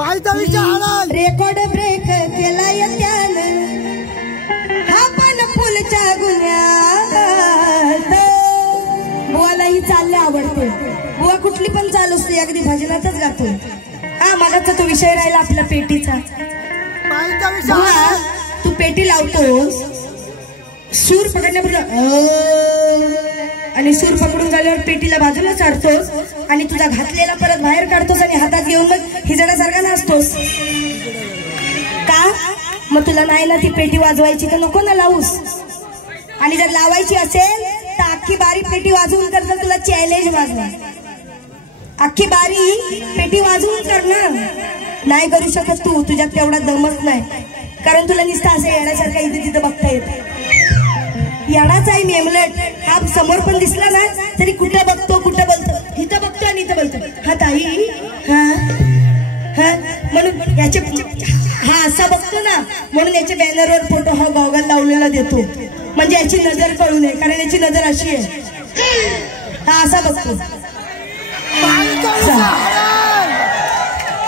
रेकॉर्ड ब्रेक केलाय त्यानं हा पण फुलच्या गुन्ह्यात बुवाला ही चालले आवडते बुवा कुठली पण चाल असते अगदी भजनातच गातो हा मागाचा तो विषय राहिला आपल्या पेटीचा बुवा तू पेटी लावतोस सूर पकडण्यापूर्वी आणि सूर पकडून झाल्यावर पेटीला बाजूला चाडतोस आणि तुझा घातलेला परत बाहेर काढतोस आणि हातात घेऊन मग हिजड्यासारखा नाचतोस का मग तुला नाही ना ती पेटी वाजवायची तर नको ना लावूस आणि जर लावायची असेल तर अख्खी बारी पेटी वाजवून कर तुला चॅलेंज वाजवा अख्खी बारी पेटी वाजवून कर ना नाही करू शकत तू तुझ्यात तेवढा दमच नाही कारण तुला नुसतं असं येण्यासारखं इथे तिथं बघता येत याडाचा आहे नेमलट हा समोर पण दिसला ना तरी कुठं बघतो कुठं बोलतो इथं बघतो आणि इथं बोलतो हा ताई हा हा म्हणून याचे हा असा बघतो ना म्हणून याच्या बॅनरवर फोटो हा गॉगल लावलेला देतो म्हणजे याची नजर कळू नये कारण याची नजर अशी आहे हा असा बघतो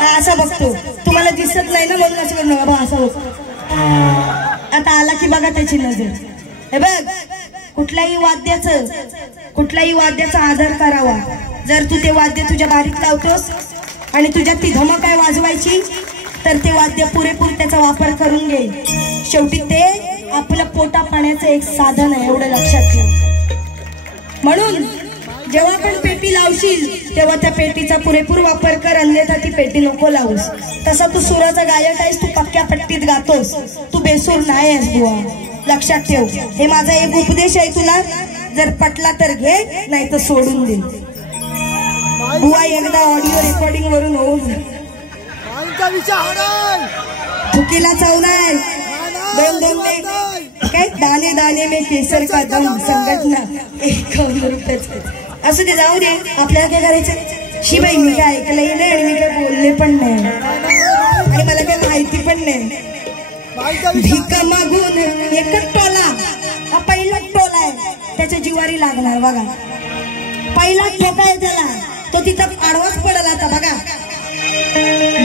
हा असा बघतो तुम्हाला दिसत नाही ना म्हणून असं करू नका असा बघतो आता आला की बघा त्याची नजर हे बघ कुठल्याही वाद्याचा आदर करावा जर तू ते वाद्य तुझ्या बारीक लावतोस आणि तुझ्यात ती धमक आहे वाजवायची तर ते वाद्य पुरेपूर त्याचा वापर करून घे शेवटी ते आपलं पोटा पाण्याचं एक साधन आहे एवढं लक्षात ठेव म्हणून जेव्हा पण पेटी लावशील तेव्हा त्या पेटीचा पुरेपूर वापर कर अन्यथा ती पेटी नको लावूस तसा तू सुराचा गायक आहेस तू पक्क्या पट्टीत गातोस तू बेसूर नाही आहेस बुवा लक्षात ठेव हे माझा एक उपदेश आहे तुला जर पटला तर घे नाही तर सोडून दे बुवा एकदा ऑडिओ रेकॉर्डिंग वरून होऊन चुकीला चावलाय दोन काय दाने दाने में केसर का दम संघटना 51 रुपयाच असं ते जाऊ दे आपल्याला काय करायचं शिबाई मी काय ऐकलंही नाही आणि मी काय बोलले पण नाही आणि मला काय माहिती पण नाही भीक मागून एकच टोला हा पहिलाच टोला आहे त्याच्या जिवारी लागणार बघा पहिलाच ठोका आहे त्याला तो तिथं आडवाच पडला आता बघा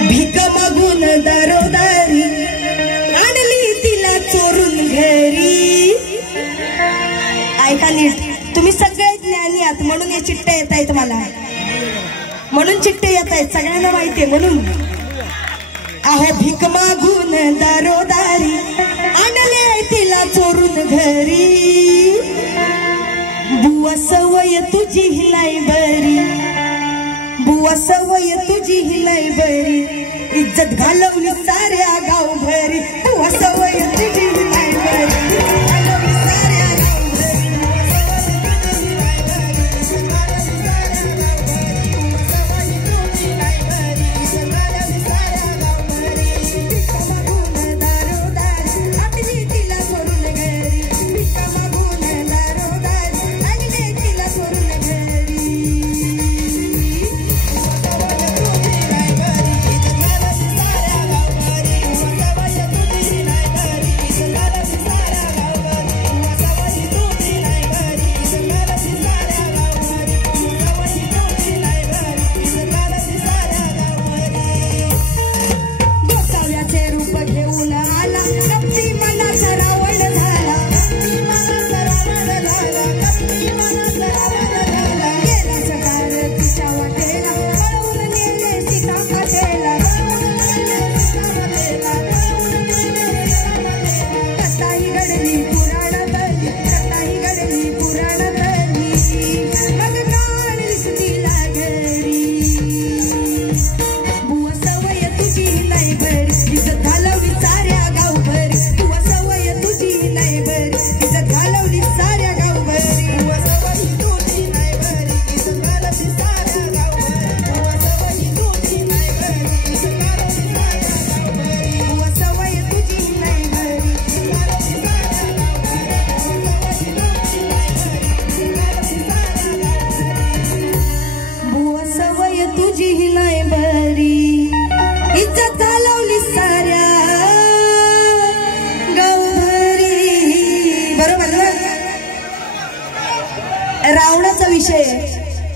भीक मागून दारोदारी आणली तिला चोरून घरी ऐका नीट तुम्ही सगळे ज्ञानी आहात म्हणून हे चिठ्ठ्या येत आहेत मला म्हणून चिठ्ठे येत आहेत सगळ्यांना माहितीये म्हणून अहो भीक मागून दारोदारी आणले तिला चोरून घरी बुवा सवय तुझी नाही बरी बुवा सवय तुझी नाही बरी इज्जत घालवली साऱ्या गावभरी बुवा सवय तुझी नाही बरी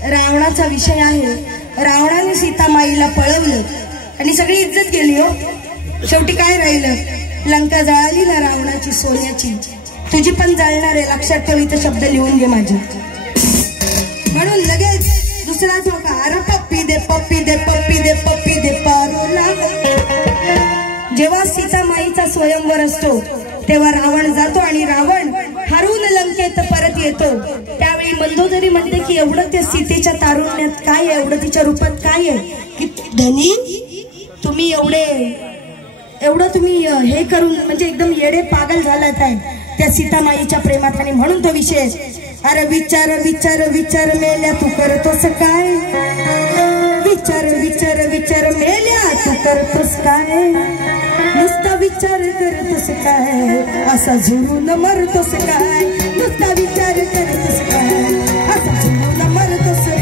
रावणाचा विषय आहे रावणाने सीतामाईला पळवलं आणि सगळी इज्जत गेली हो. शेवटी काय राहिलं? लंका जळाली ना रावणाची सोन्याची, तुझी पण जाळणार आहे. लक्षात ठेव, इथं शब्द लिहून घे माझे. म्हणून लगेच दुसरा झोका, अरे पप्पी दे पप्पी दे पप्पी दे पप्पी दे पारोला. जेव्हा सीतामाईचा स्वयंवर असतो तेव्हा रावण जातो आणि रावण हरून लंकेत परत येतो. त्यावेळी मंदोदरी म्हणते की एवढं त्या सीतेच्या तारुण्यात काय आहे, एवढं तिच्या रूपात काय आहे की धनी तुम्ही एवढं तुम्ही हे करून म्हणजे एकदम येडे पागल झालात आहे त्या सीतामाईच्या प्रेमात. आणि म्हणून तो विषय, अरे विचार विचार विचार मेल्या तू करतोस काय, विचार विचार विचार मेल्या तू करतोस काय, नुसता विचार करतोस काय, असा झुरून मरतोस काय, नुसता विचार करतोस काय, असा झुरून मरतोस काय.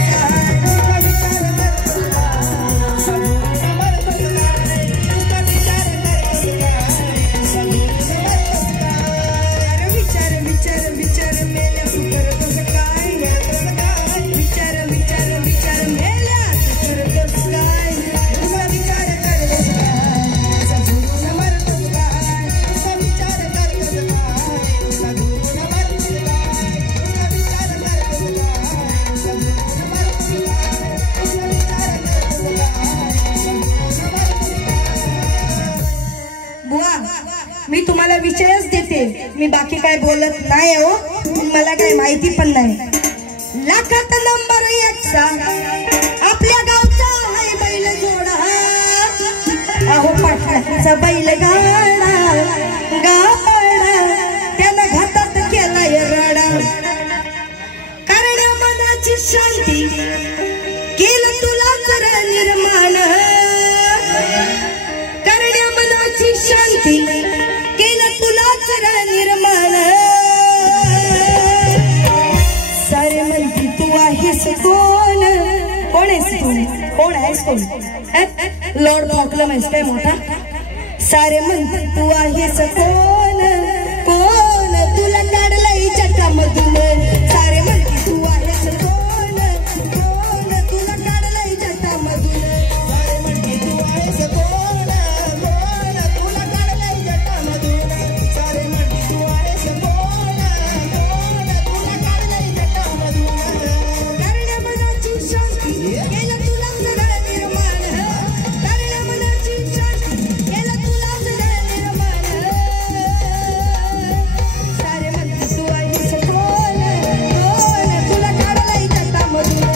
मी तुम्हाला विषयच देते, मी बाकी काय बोलत नाही हो, मला काय माहिती पण नाही. लाखात नंबर 1 आपल्या गावचा हाय बैल जोडा, अहो पाटलाचा बैल गाडा गाडा त्यानं घातात केलाय रडा. कारण मनाची शांती केलं तुला कर निर्माण, कारण मनाची शांती केलं तुला कर निर्माण. सारे म्हणती तू आहेस कोण, कोण आहेस तू, कोण आहेस कोण, लॉर्ड प्रॉब्लेम आहेस काय मोठा. सारे म्हणती तू आहेस कोण कोण, तुला काढलंय जटामधून. सारे म्हणती तू आहेस कोण कोण, तुला काढलंय जटामधून. सारे म्हणती तू आहेस कोण कोण, तुला काढलंय जटामधून. सारे म्हणती तू आहेस कोण कोण, तुला काढलंय जटामधून. कारण मनाची शांती केलं तुला सगळं निर्माण, कारण मनाची शांती केलं तुला सगळं निर्माण. सारे म्हणती तू आहेस कोण कोण, तुला काढलंय जटामधून.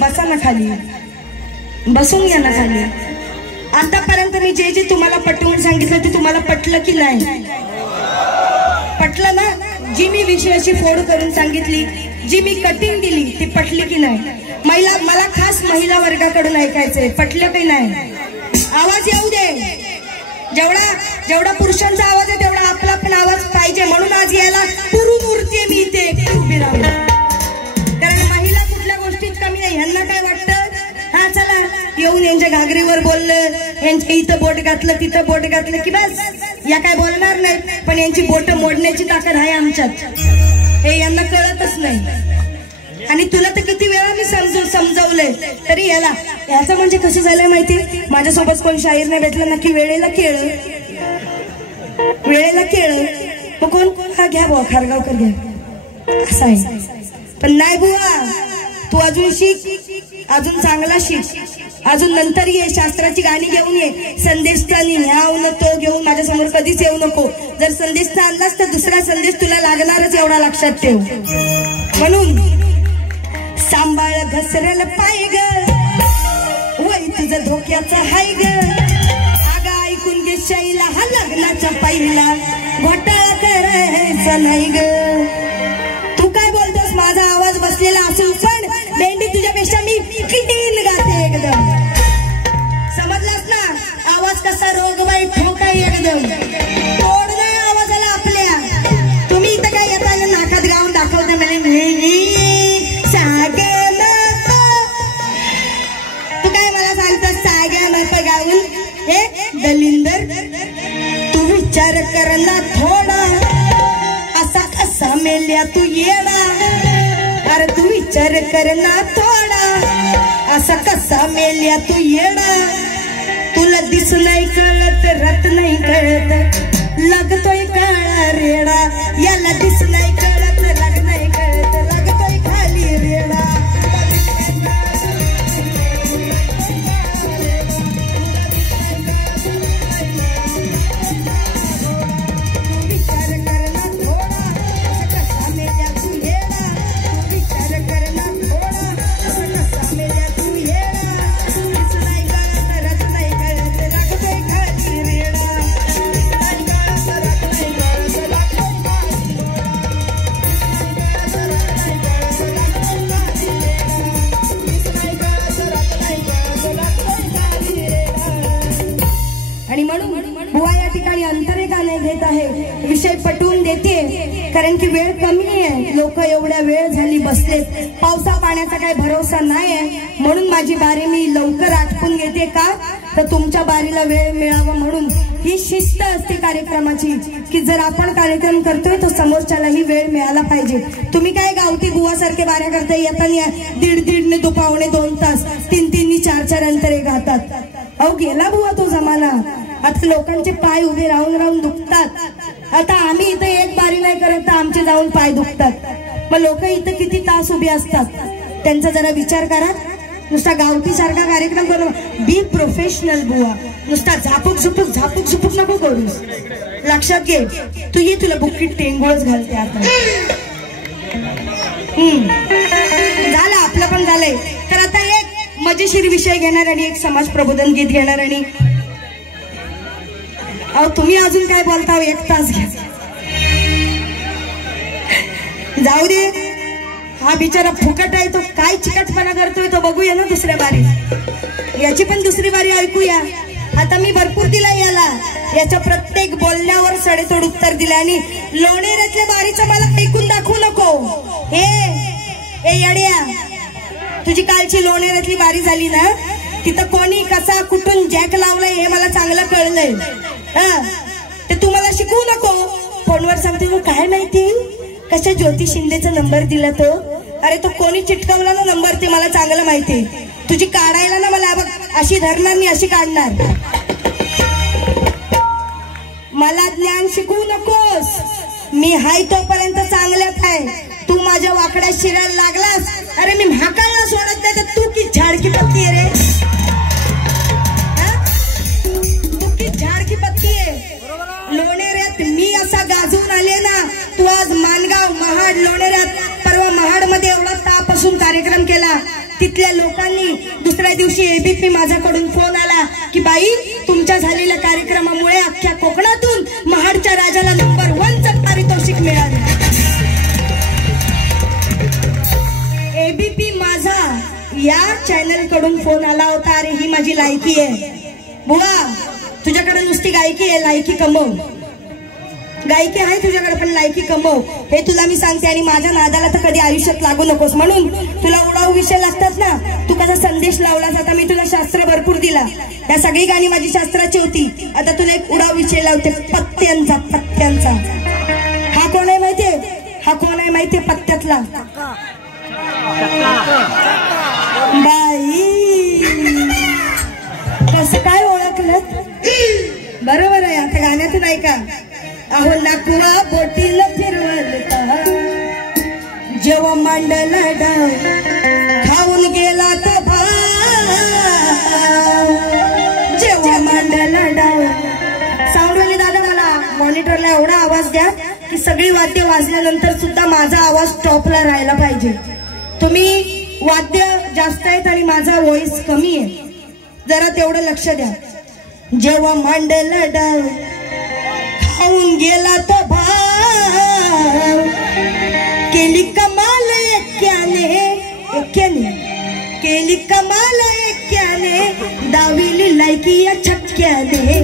बसा ना खाली, बसून घ्या ना खाली. आतापर्यंत मी जे तुम्हाला पटवून सांगितलं ते तुम्हाला पटलं की नाही? पटलं ना? जी मी विषयाची फोड करून सांगितली, जी मी कटिंग दिली ती पटली की नाही? मला खास महिला वर्गाकडून ऐकायचंय, पटलं की नाही? आवाज येऊ दे. जेवढा पुरुषांचा आवाज आहे तेवढा आपला पण आवाज पाहिजे. म्हणून आज याला पुरुमूर्ती आहे मी इथे उभी राहून. कारण महिला कुठल्या गोष्टीत कमी नाही. ह्यांना काय वाटतं, हा चला येऊन यांच्या घागरीवर बोललं, यांच्या इथं बोट घातलं तिथं बोट घातलं की बस, या काय बोलणार नाही. पण यांची बोट मोडण्याची ताकद आहे आमच्यात, हे यांना कळतच नाही. आणि तुला तर किती वेळा मी समजवलंय तरी याचं म्हणजे कसं झालंय माहिती. माझ्यासोबत कोण शाहीर नाही भेटलं ना की वेळेला केळ मग कोण हा घ्या बुवा खारगावकर घ्या असं आहे. पण नाही बुवा, तू अजून शिक, अजून चांगला शिक, अजून नंतर ये, शास्त्राची गाणी घेऊन ये. संदेशस्थानी ह्याव न तो घेऊन माझ्यासमोर कधीच येऊ नको. जर संदेशचा आणलास तर दुसरा संदेश तुला लागणारच, एवढा लक्षात ठेव. म्हणून सांभाळ घसरल पाय ग, वय तुझं धोक्याचा हाय ग. आगा ऐकून घे शैला, हा लग्नाचा पहिला घोटाळा करायचा नाही ग. तू काय बोलतोस, माझा आवाज बसलेला असून पण मेंढी तुझ्यापेक्षा मी क्लीन गाते एकदम. समजलास ना, आवाज कसा रोगबाई ठोकाय एकदम. तोड नाही आवाजाला आपल्या. तुम्ही इथं काय येताना नाकात गाऊन दाखवता म्हणे तू काय मला सांगतोस साग्या माप गाऊन. हे दलिंदर, तू विचार कर ना थोडा, असा कसा मेल्या तू येडा. अरे तू विचार कर ना थोडा, असा कसा मेल्या तू येडा. तुला दिस नाही कळत, रत नाही कळत, लागतोय काळा रेडा. याला दिस नाही कळत, रत नाही कळत, लागतोय खाली रेडा. आणि म्हणून बुवा या ठिकाणी अंतरेकाने घेत आहे, विषय पटवून देते. कारण की वेळ कमी आहे, लोक एवढ्या वेळ झाली बसले, पावसा पाण्याचा काही भरोसा नाही आहे. म्हणून माझी बारी मी लवकर आटपून घेते. का तर तुमच्या बारीला वेळ मिळावा म्हणून. ही शिस्त असते कार्यक्रमाची की जर आपण कार्यक्रम करतोय तर समोरच्यालाही वेळ मिळाला पाहिजे. तुम्ही काय गावठी बुवासारखे बाऱ्या करताय, येताना दीड दुपावणे 2 तास, 3 4 अंतरे घातात. अहो गेला बुवा तो जमाना. आता लोकांचे पाय उभे राहून दुखतात. आता आम्ही इथं एक बारी नाही करत तर आमचे जाऊन पाय दुखतात. मग लोक इथं किती तास उभे असतात, त्यांचा जरा विचार करा. नुसता गावठी सारखा कार्यक्रम करू, बी प्रोफेशनल बुवा. नुसता झापूक झुपूक नको करू. लक्षात घे, तू ये, तुला बुक्कीत टेंगुळच घालते आता. झालं आपलं पण झालंय. तर आता एक मजेशीर विषय घेणार आणि एक समाज प्रबोधन गीत घेणार. आणि अहो तुम्ही अजून काय बोलता, 1 तास घ्या. जाऊ दे, हा बिचारा फुकट आहे, तो काय चिकटपणा करतोय तो बघूया ना दुसऱ्या बारीत. याची पण दुसरी बारी ऐकूया. आता मी भरपूर दिला याला, याच्या प्रत्येक बोलण्यावर सडेतोड उत्तर दिले. आणि लोणेऱ्यातल्या बारीचं मला ऐकून दाखवू नको. ए येड्या, तुझी कालची लोणेऱ्यातली बारी झाली ना, तिथं कोणी कसा कुठून जॅक लावलाय हे मला चांगलं कळलंय. ते तू मला शिकवू नको. फोनवर सांगते तू काय माहिती कशा ज्योती शिंदेचा नंबर दिला तो. अरे तो कोणी चिटकवला ना नंबर ते मला चांगलं माहिती. तुझी काढायला ना मला बघ अशी धरणार, मी अशी काढणार. मला ज्ञान शिकवू नकोस. मी हाय तोपर्यंत चांगल्यात आहे. तू माझ्या वाकड्या शिरायला लागलास, अरे मी म्हाकायला सोडत नाही. तर तू की झाडकी पत्ती आहे रे, तू की झाडकी पत्ती आहे. लोणेऱ्यात मी असा गाजून आले ना, तू आज मानगाव, महाड, लोणेऱ्यात परवा महाड मध्ये एवढा ताप असून कार्यक्रम केला. तिथल्या लोकांनी दुसऱ्या दिवशी एबीपी माझ्याकडून फोन आला की बाई तुमच्या झालेल्या कार्यक्रमामुळे अख्ख्या कोकणातून महाडच्या राजाला नंबर 1चं पारितोषिक मिळाले. एबीपी माझा या चॅनल कडून फोन आला होता. अरे ही माझी लायकी आहे बुवा, तुझ्याकडे नुसती गायकी आहे, लायकी कमव. गायकी आहे तुझ्याकडे पण लायकी कमव, हे तुला मी सांगते. आणि माझ्या नादाला तर कधी आयुष्यात लागू नकोस. म्हणून तुला उडाऊ विषय लागतात ना, तू कसा संदेश लावला जाता. मी तुला शास्त्र भरपूर दिला, या सगळी गाणी माझी शास्त्राची होती. आता तुला एक उडाऊ विषय लावते, पत्त्यांचा. पत्त्यांचा हा कोण आहे माहितीये? हा कोण आहे माहितीये? पत्त्यातला बाई. कसं काय ओळखलं? बरोबर आहे. आता गाण्यातून ऐका. अहो नाकुवा बोटील फिरवलता, जेव्हा मांडला डाव खाऊन गेला तो भाव. जेव्हा मांडला डाव. सावरवली दादा मला मॉनिटरला एवढा आवाज द्या की सगळी वाद्य वाजल्यानंतर सुद्धा माझा आवाज टॉपला राहायला पाहिजे. तुम्ही वाद्य जास्त आहेत आणि माझा व्हॉइस कमी आहे, जरा तेवढं लक्ष द्या. जेव्हा मांडला डाव खाऊन गेला तो भाव, केली कमाल एक्याने केली कमाल एक्याने, दाविली लायकी या छक्क्याने.